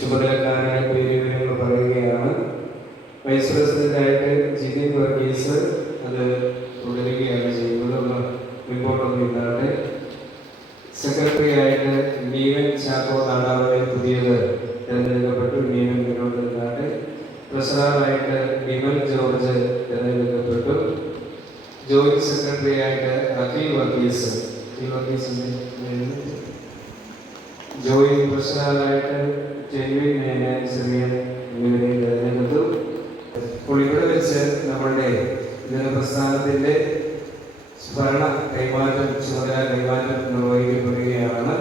ചുമതലക്കാരായ പേരുവിവരങ്ങൾ പറയുകയാണ് വൈസ് പ്രസിഡന്റായിട്ട് ജിതിൻ വർഗീസ് അത് തുടരുകയാണ് ചെയ്യുന്നത് ഒന്ന് റിപ്പോർട്ട് ഒന്ന് ഇന്നാട്ടെ സെക്രട്ടറി ആയിട്ട് നീവൻ ചാക്കോ നാടാവെ പുതിയത് തിരഞ്ഞെടുക്കപ്പെട്ടു നീവൻ മുന്നോട്ട് നിന്നാട്ടെ ട്രഷററായിട്ട് വിമൽ ജോർജ് തിരഞ്ഞെടുക്കപ്പെട്ടു ജോയിന്റ് സെക്രട്ടറി ആയിട്ട് അഖിൽ വർഗീസ് അഖിൽ വർഗീസിന്റെ പേര്? പ്രശ്നമായിട്ട് ജെൻവിൻ മേനൻ എന്നിവരെ തിരഞ്ഞെടുത്തു അപ്പോൾ ഇവിടെ വെച്ച് നമ്മളുടെ ഇതിന് പ്രസ്ഥാനത്തിന്റെ ഭരണ കൈമാറ്റം ചുമതല കൈമാറ്റം നിർവഹിക്കപ്പെടുകയാണ്.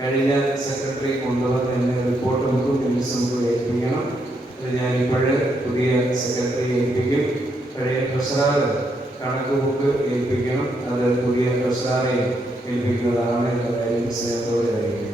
കഴിഞ്ഞ സെക്രട്ടറി കൊണ്ടുവന്ന് എന്നെ റിപ്പോർട്ട് ബുക്കും മിനിറ്റ്സ് നമുക്ക് ഏൽപ്പിക്കണം. ഇത് ഞാൻ ഇപ്പോഴ് പുതിയ സെക്രട്ടറി ഏൽപ്പിക്കും. പഴയ ട്രഷറർ കണക്ക് ബുക്ക് ഏൽപ്പിക്കണം. അത് പുതിയ ട്രഷറെ ഏൽപ്പിക്കുന്നതാണ് എല്ലാ കാര്യം സ്നേഹത്തോടെ അറിയിക്കുന്നു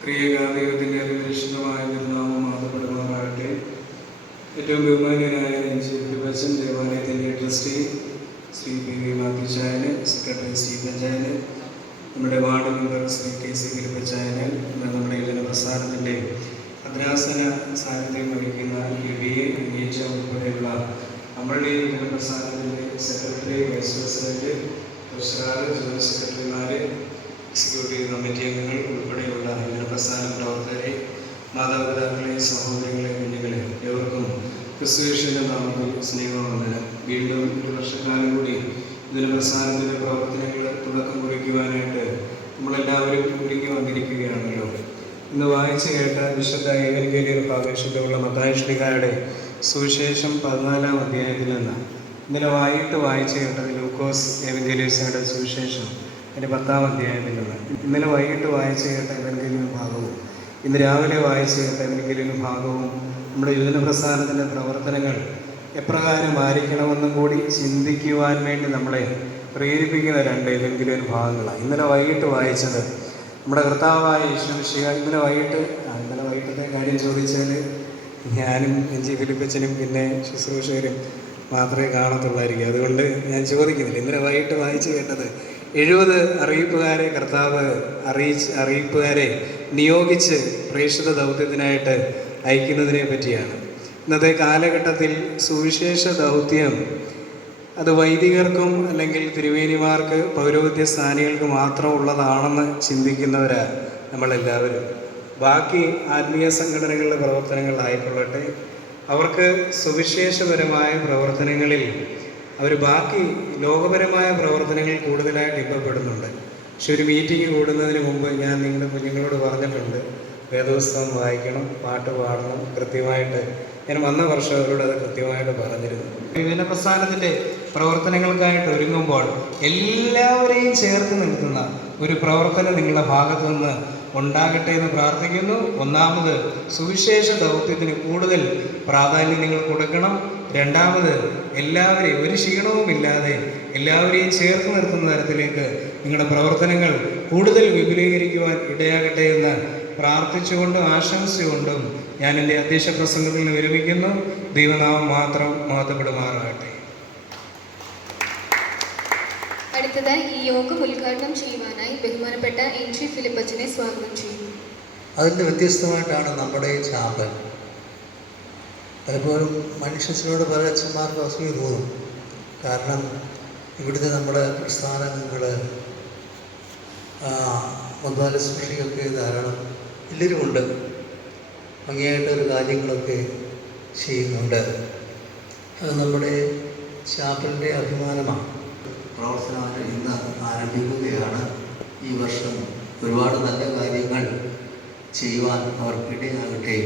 പ്രിയഗാന്ധികത്തിന്റെ അതിപരിശുദ്ധമായ തിരുനാമം മാതപ്പെടുമാറാകട്ടെ. ഏറ്റവും ബഹുമാന്യനായ നെഞ്ചി തിരുവച്ചൻ ദേവാലയത്തിന്റെ ട്രസ്റ്റി ശ്രീ പി വി മാത്യുച്ചായന് സെക്രട്ടറി സി പഞ്ചായന് നമ്മുടെ ward member Shri K C ഗിരിപ്പച്ചായന് നമ്മുടെ ജനപ്രസ്ഥാനത്തിന്റെ അദ്രാസന സാന്നിധ്യം വഹിക്കുന്ന യു ഡി എ അംഗീകരിച്ച ഉൾപ്പെടെയുള്ള നമ്മളുടെ ജനപ്രസ്ഥാനത്തിന്റെ secretary vice president treasurer general സെക്രട്ടറിമാർ എക്സിക്യൂട്ടീവ് കമ്മിറ്റി അംഗങ്ങൾ ഉൾപ്പെടെയുള്ള ജനപ്രസ്ഥാന പ്രവർത്തകരെ മാതാപിതാക്കളെ സഹോദരങ്ങളെ കുഞ്ഞുങ്ങളെ ഏവർക്കും ക്രിസ്തുവേഷന്റെ നാമത്തിൽ സ്നേഹവന്ദനം. വീണ്ടും ഒരു വർഷക്കാലം കൂടി ഇതിന് പ്രസ്ഥാനത്തിന്റെ പ്രവർത്തനങ്ങൾ തുടക്കം കുറിക്കുവാനായിട്ട് നമ്മളെല്ലാവരും ഒരുങ്ങി വന്നിരിക്കുകയാണല്ലോ. ഇന്ന് വായിച്ചു കേട്ട വിശുദ്ധ ഏവൻകേലിയർ പ്രാദേശികമുള്ള മത്തായഷ്ണികാരുടെ സുവിശേഷം പതിനാലാം അധ്യായത്തിൽ നിന്ന് ഇന്നലെ വായിട്ട് വായിച്ചു കേട്ടത് ലൂക്കോസ് ഏവഞ്ചേലിയസിയുടെ സുവിശേഷം. എന്റെ പത്താം അധ്യായത്തിലുള്ള ഇന്നലെ വൈകിട്ട് വായിച്ചു കേട്ട എന്തെങ്കിലും ഭാഗവും ഇന്ന് രാവിലെ വായിച്ചു കേട്ട എന്തെങ്കിലും ഭാഗവും നമ്മുടെ യുവജന പ്രസ്ഥാനത്തിന്റെ പ്രവർത്തനങ്ങൾ എപ്രകാരം ആയിരിക്കണമെന്നും കൂടി ചിന്തിക്കുവാൻ വേണ്ടി നമ്മളെ പ്രേരിപ്പിക്കുന്ന രണ്ട് ഏവൻഗേലിയൻ ഭാഗങ്ങളാണ്. ഇന്നലെ വൈകിട്ട് വായിച്ചത് നമ്മുടെ കർത്താവായ ഈശ്വരശിക ഇന്നലെ വൈകിട്ട് ഇന്നലെ വൈകിട്ടത്തെ കാര്യം ചോദിച്ചാൽ ഞാനും എഞ്ചി ഫിലിപ്പച്ചനും പിന്നെ ശുശ്രൂഷകരും മാത്രമേ കാണത്തുള്ളായിരിക്കും. അതുകൊണ്ട് ഞാൻ ചോദിക്കുന്നില്ല. ഇന്നലെ വൈകിട്ട് വായിച്ചു കേട്ടത് എഴുപത് അറിയിപ്പുകാരെ കർത്താവ് അറിയിച്ച് അറിയിപ്പുകാരെ നിയോഗിച്ച് പ്രേക്ഷിത ദൗത്യത്തിനായിട്ട് അയക്കുന്നതിനെ പറ്റിയാണ്. ഇന്നത്തെ കാലഘട്ടത്തിൽ സുവിശേഷ ദൗത്യം അത് വൈദികർക്കും അല്ലെങ്കിൽ തിരുവേനിമാർക്ക് പൗരോഹിത്യ സ്ഥാനികൾക്ക് മാത്രം ഉള്ളതാണെന്ന് ചിന്തിക്കുന്നവരാ നമ്മളെല്ലാവരും. ബാക്കി ആത്മീയ സംഘടനകളുടെ പ്രവർത്തനങ്ങളിലായിക്കൊള്ളട്ടെ അവർക്ക് സുവിശേഷപരമായ പ്രവർത്തനങ്ങളിൽ അവർ ബാക്കി ലോകപരമായ പ്രവർത്തനങ്ങൾ കൂടുതലായിട്ട് ഇമ്പപ്പെടുന്നുണ്ട് പക്ഷെ ഒരു മീറ്റിംഗ് കൂടുന്നതിന് മുമ്പ് ഞാൻ നിങ്ങളുടെ കുഞ്ഞുങ്ങളോട് പറഞ്ഞിട്ടുണ്ട് വേദപുസ്തകം വായിക്കണം പാട്ട് പാടണം കൃത്യമായിട്ട് ഞാൻ വന്ന വർഷം അവരോട് അത് കൃത്യമായിട്ട് പറഞ്ഞിരുന്നു. വിഭിന്ന പ്രസ്ഥാനത്തിന്റെ പ്രവർത്തനങ്ങൾക്കായിട്ട് ഒരുങ്ങുമ്പോൾ എല്ലാവരെയും ചേർത്ത് നിർത്തുന്ന ഒരു പ്രവർത്തനം നിങ്ങളുടെ ഭാഗത്തു നിന്ന് ഉണ്ടാകട്ടെ എന്ന് പ്രാർത്ഥിക്കുന്നു. ഒന്നാമത് സുവിശേഷ ദൗത്യത്തിന് കൂടുതൽ പ്രാധാന്യം നിങ്ങൾ കൊടുക്കണം. രണ്ടാമത് എല്ലാവരെയും ഒരു ക്ഷീണവുമില്ലാതെ എല്ലാവരെയും ചേർത്ത് നിർത്തുന്ന തരത്തിലേക്ക് നിങ്ങളുടെ പ്രവർത്തനങ്ങൾ കൂടുതൽ വിപുലീകരിക്കുവാൻ ഇടയാകട്ടെ എന്ന് പ്രാർത്ഥിച്ചുകൊണ്ടും ആശംസിച്ചുകൊണ്ടും ഞാൻ എന്റെ അധ്യക്ഷ പ്രസംഗത്തിൽ നിന്ന് വിരമിക്കുന്നു. ദൈവനാമം മാത്രം മഹത്വപ്പെടുമാറാകട്ടെ. അടുത്തത് ഈ യോഗം ഉദ്ഘാടനം ചെയ്യുവാനായി ബഹുമാനപ്പെട്ട എൻ. ജി. ഫിലിപ്പച്ചനെ സ്വാഗതം ചെയ്യുന്നു. അതിന്റെ വ്യത്യസ്തമായിട്ടാണ് നമ്മുടെ ഈ ചാപ്പൽ പലപ്പോഴും മനുഷ്യസിനോട് പല അച്ഛന്മാർക്ക് അസൂയ തോന്നും. കാരണം ഇവിടുത്തെ നമ്മുടെ പ്രസ്ഥാനങ്ങൾ മുതലാളി സൃഷ്ടിയൊക്കെ ധാരാളം എല്ലാവരുമുണ്ട് ഭംഗിയായിട്ടൊരു കാര്യങ്ങളൊക്കെ ചെയ്യുന്നുണ്ട്. അത് നമ്മുടെ ചാപ്പലിന്റെ അഭിമാനമാണ്. പ്രവർത്തനങ്ങൾ ഇന്ന് ആരംഭിക്കുകയാണ്. ഈ വർഷം ഒരുപാട് നല്ല കാര്യങ്ങൾ ചെയ്യുവാൻ അവർക്കിടയാകട്ടെ.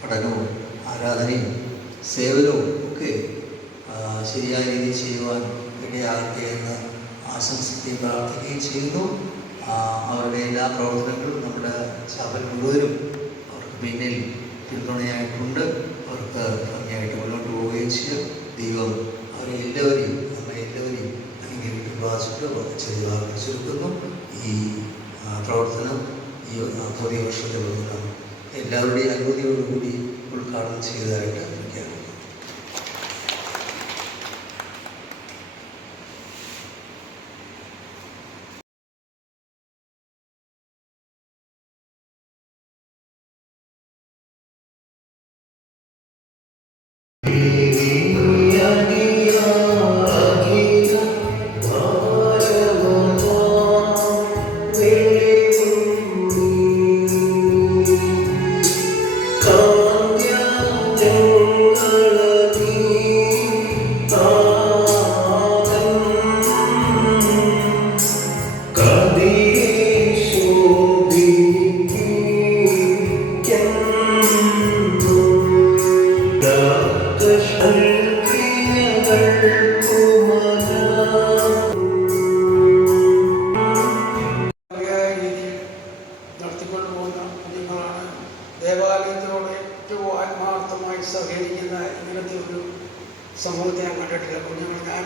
പഠനവും ആരാധനയും സേവനവും ഒക്കെ ശരിയായ രീതിയിൽ ചെയ്യുവാൻ ഇടയാകട്ടെ എന്ന് ആശംസിക്കുകയും പ്രാർത്ഥിക്കുകയും ചെയ്യുന്നു. അവരുടെ എല്ലാ പ്രവർത്തനങ്ങളും നമ്മുടെ ചാപ്പൽ മുഴുവനും അവർക്ക് പിന്നിൽ പിന്തുണയായിട്ടുണ്ട്. അവർക്ക് ഭംഗിയായിട്ട് മുന്നോട്ട് പോവുകയും ചെയ്യും. ദൈവം അവരെ എല്ലാവരെയും നമ്മെ എല്ലാവരെയും അംഗീകരിക്കും ചുരുക്കുന്നു. ഈ പ്രവർത്തനം ഈ പുതിയ വർഷത്തെ എല്ലാവരുടെയും അനുമതിയോടുകൂടി ഉദ്ഘാടനം ചെയ്തതായിട്ട് പ്രഖ്യാപിക്കുന്നു ശരിയായ സമൂഹത്തെ ഞാൻ കണ്ടിട്ടില്ല കുഞ്ഞുങ്ങൾ ഞാൻ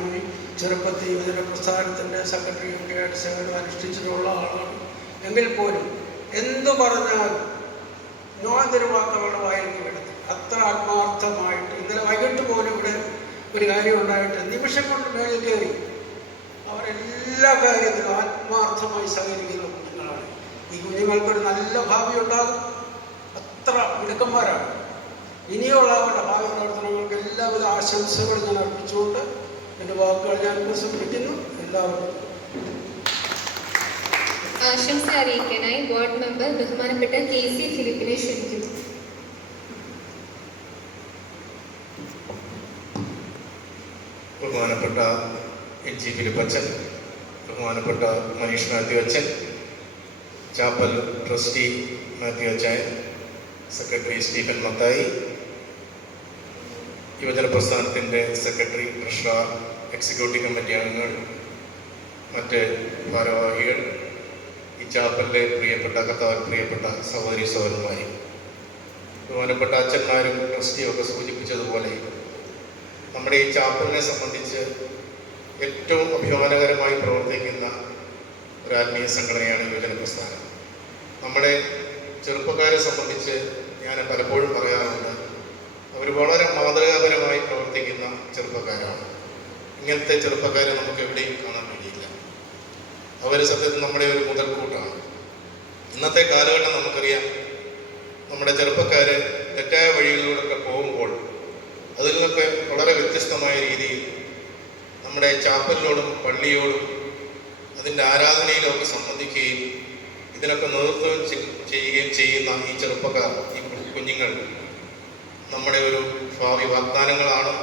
ചെറുപ്പത്തിൽ ഇതിന്റെ പ്രസ്ഥാനത്തിന്റെ സെക്രട്ടറി ഒക്കെ ആയിട്ട് സേവനം അനുഷ്ഠിച്ചിട്ടുള്ള ആളാണ്. എങ്കിൽ പോലും എന്തു പറഞ്ഞാൽ നോന്തൊരു വാക്കവരുടെ വായിലേക്ക് വിടുന്നത് അത്ര ആത്മാർത്ഥമായിട്ട് ഇന്നലെ വൈകിട്ട് പോലും ഇവിടെ ഒരു കാര്യം ഉണ്ടായിട്ട് നിമിഷം കൊണ്ട് മേളിൽ കയറി അവരെല്ലാ കാര്യത്തിലും ആത്മാർത്ഥമായി സഹകരിക്കുന്ന കുഞ്ഞുങ്ങളാണ്. ഈ കുഞ്ഞുങ്ങൾക്കൊരു നല്ല ഭാവി ഉണ്ടാകും. അത്ര മിടുക്കന്മാരാണ്. ഇനിയുള്ള അവരുടെ ഭാവി പ്രവർത്തനങ്ങൾക്ക് എല്ലാവിധ ആശംസകളും ഞാൻ അർപ്പിച്ചുകൊണ്ട് എന്റെ വാക്കുകൾ ഞാൻ പ്രസംഗിക്കുന്നു. എല്ലാവർക്കും ആശംസ അറിയിക്കാനായി വാർഡ് മെമ്പർ ബഹുമാനപ്പെട്ട കെ സി ഫിലിപ്പിനെ ക്ഷണിക്കുന്നു. ബഹുമാനപ്പെട്ട എൻ ജി ഫിലിപ്പച്ചൻ ബഹുമാനപ്പെട്ട മനീഷ് മാത്യു അച്ഛൻ ചാപ്പൽ ട്രസ്റ്റി മാത്യു അച്ചായൻ സെക്രട്ടറി സ്റ്റീഫൻ മത്തായി യുവജന പ്രസ്ഥാനത്തിന്റെ സെക്രട്ടറി ട്രഷറർ എക്സിക്യൂട്ടീവ് കമ്മിറ്റി അംഗങ്ങൾ മറ്റ് ഭാരവാഹികൾ ഈ ചാപ്പലിലെ പ്രിയപ്പെട്ട കർത്താവിൽ പ്രിയപ്പെട്ട സഹോദരി സഹോദരന്മാരും ബഹുമാനപ്പെട്ട അച്ഛന്മാരും ട്രസ്റ്റിയും ഒക്കെ സൂചിപ്പിച്ചതുപോലെ നമ്മുടെ ഈ ചാപ്പലിനെ സംബന്ധിച്ച് ഏറ്റവും അഭിമാനകരമായി പ്രവർത്തിക്കുന്ന ഒരു ആത്മീയ സംഘടനയാണ് യുവജന പ്രസ്ഥാനം. നമ്മുടെ ചെറുപ്പക്കാരെ സംബന്ധിച്ച് ഞാൻ പലപ്പോഴും പറയാറുണ്ട് അവർ വളരെ ഇങ്ങനത്തെ ചെറുപ്പക്കാരെ നമുക്ക് എവിടെയും കാണാൻ കഴിയില്ല അവർ സത്യത്തിൽ നമ്മുടെ ഒരു മുതൽക്കൂട്ടാണ്. ഇന്നത്തെ കാലഘട്ടം നമുക്കറിയാം. നമ്മുടെ ചെറുപ്പക്കാർ തെറ്റായ വഴികളിലൂടെയൊക്കെ പോകുമ്പോൾ അതിൽ നിന്നൊക്കെ വളരെ വ്യത്യസ്തമായ രീതിയിൽ നമ്മുടെ ചാപ്പലിനോടും പള്ളിയോടും അതിന്റെ ആരാധനയിലും ഒക്കെ സംബന്ധിക്കുകയും ഇതിനൊക്കെ നേതൃത്വം ചെയ്യുകയും ചെയ്യുന്ന ഈ ചെറുപ്പക്കാർ ഈ കുഞ്ഞുങ്ങൾ നമ്മുടെ ഒരു ഭാവി വാഗ്ദാനങ്ങളാണ്.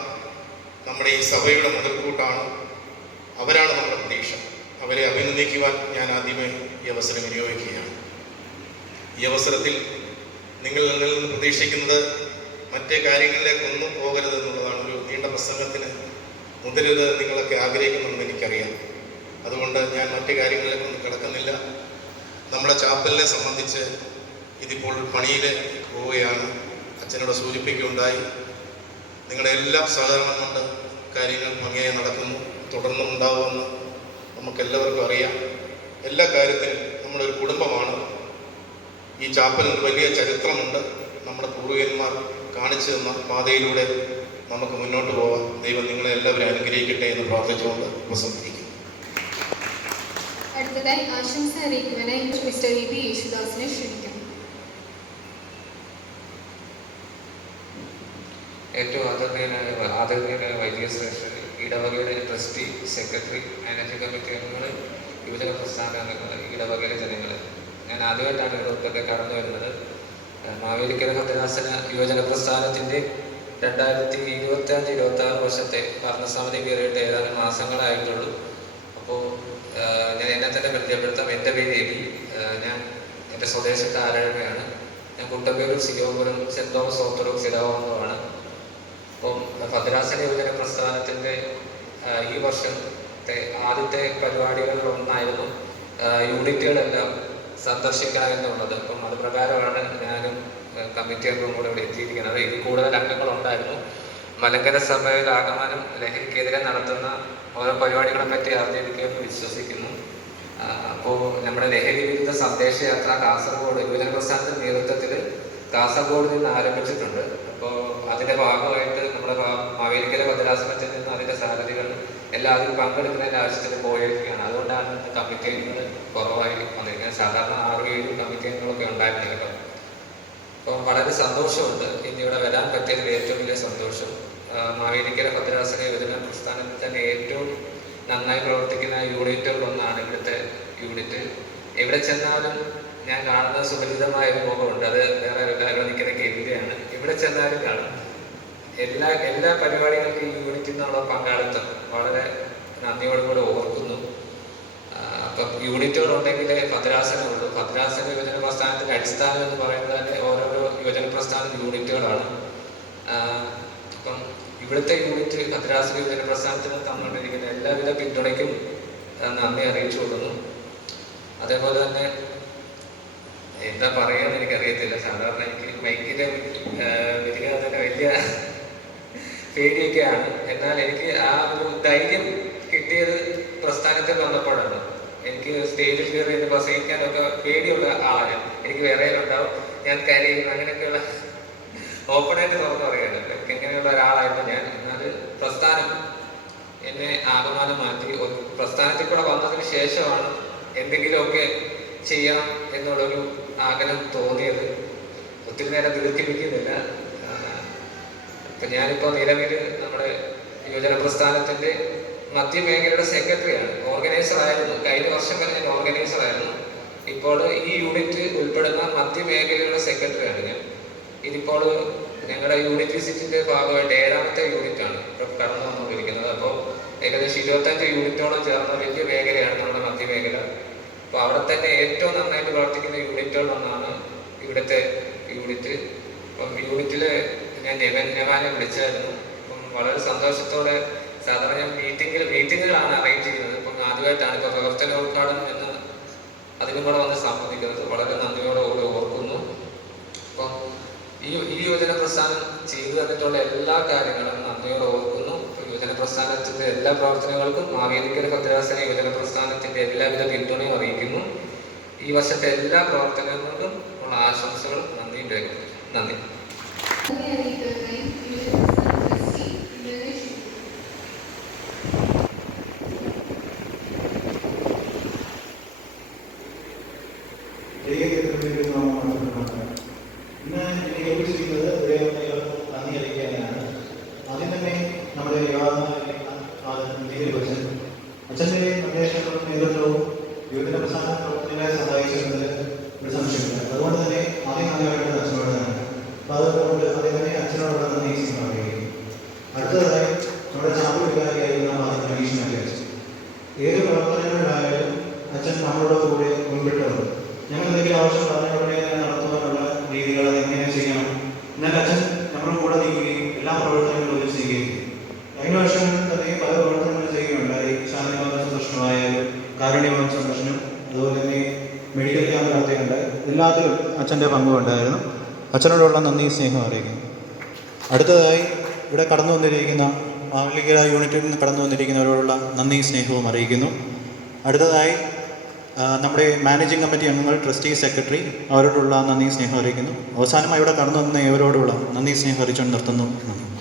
നമ്മുടെ ഈ സഭയുടെ മുതൽക്കൂട്ടാണ് അവരാണ് നമ്മുടെ പ്രതീക്ഷ. അവരെ അഭിനന്ദിക്കുവാൻ ഞാൻ ആദ്യമേ ഈ അവസരം വിനിയോഗിക്കുകയാണ്. ഈ അവസരത്തിൽ നിങ്ങളിൽ നിന്ന് പ്രതീക്ഷിക്കുന്നത് മറ്റേ കാര്യങ്ങളിലേക്ക് ഒന്നും പോകരുത് എന്നുള്ളതാണ് ഒരു നീണ്ട പ്രസംഗത്തിന് മുതലത് നിങ്ങളൊക്കെ ആഗ്രഹിക്കുന്നുണ്ടെന്ന് എനിക്കറിയാം. അതുകൊണ്ട് ഞാൻ മറ്റു കാര്യങ്ങളിലേക്കൊന്നും കിടക്കുന്നില്ല. നമ്മുടെ ചാപ്പലിനെ സംബന്ധിച്ച് ഇതിപ്പോൾ പണിയിൽ പോവുകയാണ്. അച്ഛനോട് സൂചിപ്പിക്കുകയുണ്ടായി. നിങ്ങളുടെ എല്ലാം സഹകരണം കൊണ്ട് കാര്യങ്ങൾ ഭംഗിയായി നടക്കുന്നു തുടർന്നും ഉണ്ടാവുമെന്ന് നമുക്കെല്ലാവർക്കും അറിയാം. എല്ലാ കാര്യത്തിനും നമ്മളൊരു കുടുംബമാണ്. ഈ ചാപ്പലിന് വലിയ ചരിത്രമുണ്ട്. നമ്മുടെ പൂർവികന്മാർ കാണിച്ചു തന്ന പാതയിലൂടെ നമുക്ക് മുന്നോട്ട് പോവാം. ദൈവം നിങ്ങളെ എല്ലാവരും അനുഗ്രഹിക്കട്ടെ എന്ന് പ്രാർത്ഥിച്ചുകൊണ്ട് ഉപസംഹരിക്കും അടുത്തതായി ആശംസ അറിയിക്കുവാനായി മിസ്റ്റർ ഇ പി യേശുദാസിനെ ക്ഷണിക്കുന്നു. ഏറ്റവും ആദരണീയനായ ആദരണീയനായ വൈദ്യശ്രേഷ്ഠൻ ഇടവകയുടെ ട്രസ്റ്റി സെക്രട്ടറി മാനേജിംഗ് കമ്മിറ്റി അംഗങ്ങൾ യുവജന പ്രസ്ഥാന അംഗങ്ങൾ ഇടവകയിലെ ജനങ്ങൾ ഞാൻ ആദ്യമായിട്ടാണ് ഇവിടത്തൊക്കെ കടന്നു വരുന്നത്. മാവേലിക്കര ഭദ്രദാസന യുവജന പ്രസ്ഥാനത്തിന്റെ രണ്ടായിരത്തി ഇരുപത്തി അഞ്ച് ഇരുപത്തി ആറ് വർഷത്തെ ഭരണസമിതി കയറിയിട്ട് ഏതാനും മാസങ്ങളായിട്ടുള്ളൂ. അപ്പോൾ ഞാൻ എന്നെ തന്നെ പരിചയപ്പെടുത്താം. എന്റെ പേര് എബി ഞാൻ എന്റെ സ്വദേശത്തെ ആരാഴ്മയാണ് ഞാൻ കുട്ടമ്പേരും സിയോപുരം സെന്റ് തോമസ് ഓർത്തഡോക്സ് ഇടവകമാണ്. അപ്പം ഭദ്രാസന യുവജന പ്രസ്ഥാനത്തിന്റെ ഈ വർഷത്തെ ആദ്യത്തെ പരിപാടികളിൽ ഒന്നായിരുന്നു യൂണിറ്റുകളെല്ലാം സന്ദർശിക്കുക എന്നുള്ളത് അപ്പം അത് പ്രകാരമാണ് ഞാനും കമ്മിറ്റി അംഗവും കൂടെ ഇവിടെ എത്തിയിരിക്കുന്നത്. ഇതിൽ കൂടുതൽ അംഗങ്ങളുണ്ടായിരുന്നു. മലങ്കര സഭയിൽ ആഗമനം ലഹരിക്കെതിരെ നടത്തുന്ന ഓരോ പരിപാടികളെ പറ്റി അറിഞ്ഞിരിക്കുമെന്ന് വിശ്വസിക്കുന്നു. അപ്പോൾ നമ്മുടെ ലഹരി വിരുദ്ധ സന്ദേശയാത്ര കാസർഗോഡ് യുവജന പ്രസ്ഥാനത്തിന്റെ നേതൃത്വത്തിൽ കാസർഗോഡ് നിന്ന് ആരംഭിച്ചിട്ടുണ്ട്. അപ്പോൾ അതിന്റെ ഭാഗമായിട്ട് നമ്മുടെ മാവേലിക്കര ഭദ്രാസനത്തിൽ നിന്ന് അതിന്റെ സാരഥികൾ എല്ലാവരും പങ്കെടുക്കുന്നതിന്റെ ആവശ്യത്തിന് പോയിരിക്കുകയാണ്. അതുകൊണ്ടാണ് ഇന്ന് കമ്മിറ്റി അംഗങ്ങൾ കുറവായി വന്നിരിക്കുന്നത്. സാധാരണ ആറ് ഏഴ് കമ്മിറ്റി അംഗങ്ങളൊക്കെ അപ്പം വളരെ സന്തോഷമുണ്ട്. ഇന്ന് ഇവിടെ വരാൻ പറ്റിയതിൽ ഏറ്റവും വലിയ സന്തോഷം. മാവേലിക്കര ഭദ്രാസന യോജന പ്രസ്ഥാനത്തിൽ തന്നെ ഏറ്റവും നന്നായി പ്രവർത്തിക്കുന്ന യൂണിറ്റുകൾ ഒന്നാണ് ഇവിടുത്തെ യൂണിറ്റ്. എവിടെ ചെന്നാലും ഞാൻ കാണുന്ന സുപരിചിതമായ ഒരു മുഖമുണ്ട്. അത് വേറെ ഒരു കെവിടെയാണ് ഇവിടെ ചെന്നാലും കാണും. എല്ലാ എല്ലാ പരിപാടികൾക്കും ഈ യൂണിറ്റിനുള്ള പങ്കാളിത്തം വളരെ നന്ദിയോടുകൂടെ ഓർക്കുന്നു. അപ്പം യൂണിറ്റുകൾ ഉണ്ടെങ്കിൽ ഭദ്രാസനമുള്ളൂ. ഭദ്രാസന യുവജന പ്രസ്ഥാനത്തിന്റെ അടിസ്ഥാനം എന്ന് പറയുന്നത് തന്നെ ഓരോരോ യുവജന പ്രസ്ഥാന യൂണിറ്റുകളാണ്. അപ്പം ഇവിടുത്തെ യൂണിറ്റ് ഭദ്രാസന യുവജന പ്രസ്ഥാനത്തിന് തന്നുകൊണ്ടിരിക്കുന്ന എല്ലാവിധ പിന്തുണയ്ക്കും നന്ദി അറിയിച്ചു കൊടുക്കുന്നു അതേപോലെ തന്നെ എന്താ പറയാന്ന് എനിക്കറിയത്തില്ല. സാധാരണ എനിക്ക് മൈക്കിന്റെ വരിക തന്നെ വലിയ പേടിയൊക്കെയാണ്. എന്നാൽ എനിക്ക് ആ ഒരു ധൈര്യം കിട്ടിയത് പ്രസ്ഥാനത്തിൽ വന്നപ്പോഴാണ്. എനിക്ക് സ്റ്റേജിൽ കയറി എന്ന് പ്രസംഗിക്കാനൊക്കെ പേടിയുള്ള ആളാണ് എനിക്ക് വേറെ ഉണ്ടാവും ഞാൻ കരയും. അങ്ങനെയൊക്കെയുള്ള ഓപ്പണായിട്ട് തുറന്നു എനിക്ക് എങ്ങനെയുള്ള ഒരാളായിരുന്നു ഞാൻ. എന്നാൽ പ്രസ്ഥാനം എന്നെ ആകമാനം മാറ്റി. പ്രസ്ഥാനത്തിൽ കൂടെ വന്നതിന് ശേഷമാണ് എന്തെങ്കിലുമൊക്കെ ചെയ്യണം എന്നുള്ളൊരു ആഗ്രഹം തോന്നിയത്. ഒത്തിരി നേരം ദീർഘിപ്പിക്കുന്നില്ല ഇപ്പം ഞാനിപ്പോൾ നിലവിൽ നമ്മുടെ യുവജന പ്രസ്ഥാനത്തിന്റെ മധ്യമേഖലയുടെ സെക്രട്ടറിയാണ്. ഓർഗനൈസർ ആയിരുന്നു. കഴിഞ്ഞ വർഷം വരെ ഞാൻ ഓർഗനൈസർ ആയിരുന്നു. ഇപ്പോൾ ഈ യൂണിറ്റ് ഉൾപ്പെടുന്ന മധ്യമേഖലയുടെ സെക്രട്ടറിയാണ് ഞാൻ. ഇതിപ്പോൾ ഞങ്ങളുടെ യൂണിറ്റ് വിസിറ്റിന്റെ ഭാഗമായിട്ട് ഏഴാമത്തെ യൂണിറ്റ് ആണ് ഇപ്പൊ കടന്നു വന്നുകൊണ്ടിരിക്കുന്നത്. അപ്പോൾ ഏകദേശം ഇരുപത്തഞ്ച് യൂണിറ്റോളം ചേർന്ന വലിയ മേഖലയാണ് നമ്മുടെ മധ്യമേഖല. അപ്പോൾ അവിടെ തന്നെ ഏറ്റവും നന്നായിട്ട് പ്രവർത്തിക്കുന്ന യൂണിറ്റുകൾ ഒന്നാണ് ഇവിടുത്തെ യൂണിറ്റ്. അപ്പം യൂണിറ്റിൽ ഞാൻ നെവൻ നെവാനെ വിളിച്ചായിരുന്നു. അപ്പം വളരെ സന്തോഷത്തോടെ സാധാരണ ഞാൻ മീറ്റിംഗിൽ മീറ്റിങ്ങുകളാണ് അറേഞ്ച് ചെയ്യുന്നത്. അപ്പം ആദ്യമായിട്ടാണ് ഇപ്പോൾ പ്രവർത്തനോദ്ഘാടനം എന്ന് അതിനും കൂടെ വന്ന് സംബന്ധിക്കുന്നത്. വളരെ നന്ദിയോടുകൂടി ഓർക്കുന്നു. അപ്പം ഈ ഈ യുവജന പ്രസ്ഥാനം ചെയ്തു തന്നിട്ടുള്ള എല്ലാ കാര്യങ്ങളും നന്ദിയോടെ ഓർക്കുന്നു പ്രസ്ഥാനത്തിന്റെ എല്ലാ പ്രവർത്തനങ്ങൾക്കും മാവേലിക്കര ഭദ്രാസന യുവജന പ്രസ്ഥാനത്തിന്റെ എല്ലാവിധ പിന്തുണയും അറിയിക്കുന്നു. ഈ വർഷത്തെ എല്ലാ പ്രവർത്തനങ്ങൾക്കും ഉള്ള ആശംസകളും നന്ദിയും രേഖപ്പെടുത്തുന്നു. നന്ദി നന്ദി അറിയിക്കുവാനായി യുവജന പ്രസ്ഥാന ട്രസ്റ്റി ഇന്ദ്രനെ ക്ഷണിക്കുന്നു ഇന്ന് എന്നെ ഏൽപ്പിച്ചിരിക്കുന്നത് ഒരേ ഒന്ന് ഏവർക്കും നന്ദി അറിയിക്കാനാണ് ആദ്യം തന്നെ നമ്മുടെ യുവാക്കൾ അച്ഛന്റെ നിർദ്ദേശങ്ങളും നേതൃത്വവും യുവജന പ്രസ്ഥാന പ്രവർത്തനങ്ങളെ സഹായിച്ചിരുന്നത് ഒരു സംശയമില്ല അതുകൊണ്ട് തന്നെ ആദ്യം നന്ദി പറയേണ്ടത് അച്ഛനോടാണ് അപ്പോൾ അതുകൊണ്ട് ആദ്യം തന്നെ അച്ഛനോടുള്ള നന്ദി പറയുകയും അടുത്തതായി നമ്മുടെ ചാപ്പൽ വികാരിയായിരുന്ന മാധവ മനീഷ് മാറ്റേഴ്സ് ഏത് പ്രവർത്തനങ്ങളിലായാലും അച്ഛൻ നമ്മളോട് കൂടെ മുൻപിട്ടുണ്ട് ഞങ്ങൾ എന്തെങ്കിലും ആവശ്യം പറഞ്ഞ ഉടനെ തന്നെ നടത്തുവാനുള്ള രീതികൾ അതെങ്ങനെ ചെയ്യണം എന്നാൽ അച്ഛൻ നമ്മുടെ കൂടെ നീങ്ങുകയും എല്ലാ പ്രവർത്തനങ്ങളും ഒന്നിച്ച് ചെയ്യുകയും ചെയ്യും. കഴിഞ്ഞ വർഷങ്ങളിൽ തന്നെ പല പ്രവർത്തനങ്ങൾ ചെയ്യുകയുണ്ടായി ശാന്തിഭവന സന്ദർശനമായാലും കാരുണ്യഭവന സന്ദർശനം അതുപോലെ തന്നെ മെഡിക്കൽ ക്യാമ്പ് എല്ലാത്തിലും അച്ഛന്റെ പങ്കുണ്ടായിരുന്നു അച്ഛനോടുള്ള നന്ദി സ്നേഹം അറിയിക്കുന്നു. അടുത്തതായി ഇവിടെ കടന്നു വന്നിരിക്കുന്ന മാവലിക യൂണിറ്റിൽ നിന്ന് കടന്നു വന്നിരിക്കുന്നവരോടുള്ള നന്ദി സ്നേഹവും അറിയിക്കുന്നു. അടുത്തതായി നമ്മുടെ മാനേജിംഗ് കമ്മിറ്റി അംഗങ്ങൾ ട്രസ്റ്റി സെക്രട്ടറി അവരോടുള്ള നന്ദി സ്നേഹം അറിയിക്കുന്നു. അവസാനമായി ഇവിടെ കടന്നു വന്ന ഇവരോടുള്ള നന്ദി സ്നേഹം അറിയിച്ചുകൊണ്ട് നിർത്തുന്നു. നന്ദി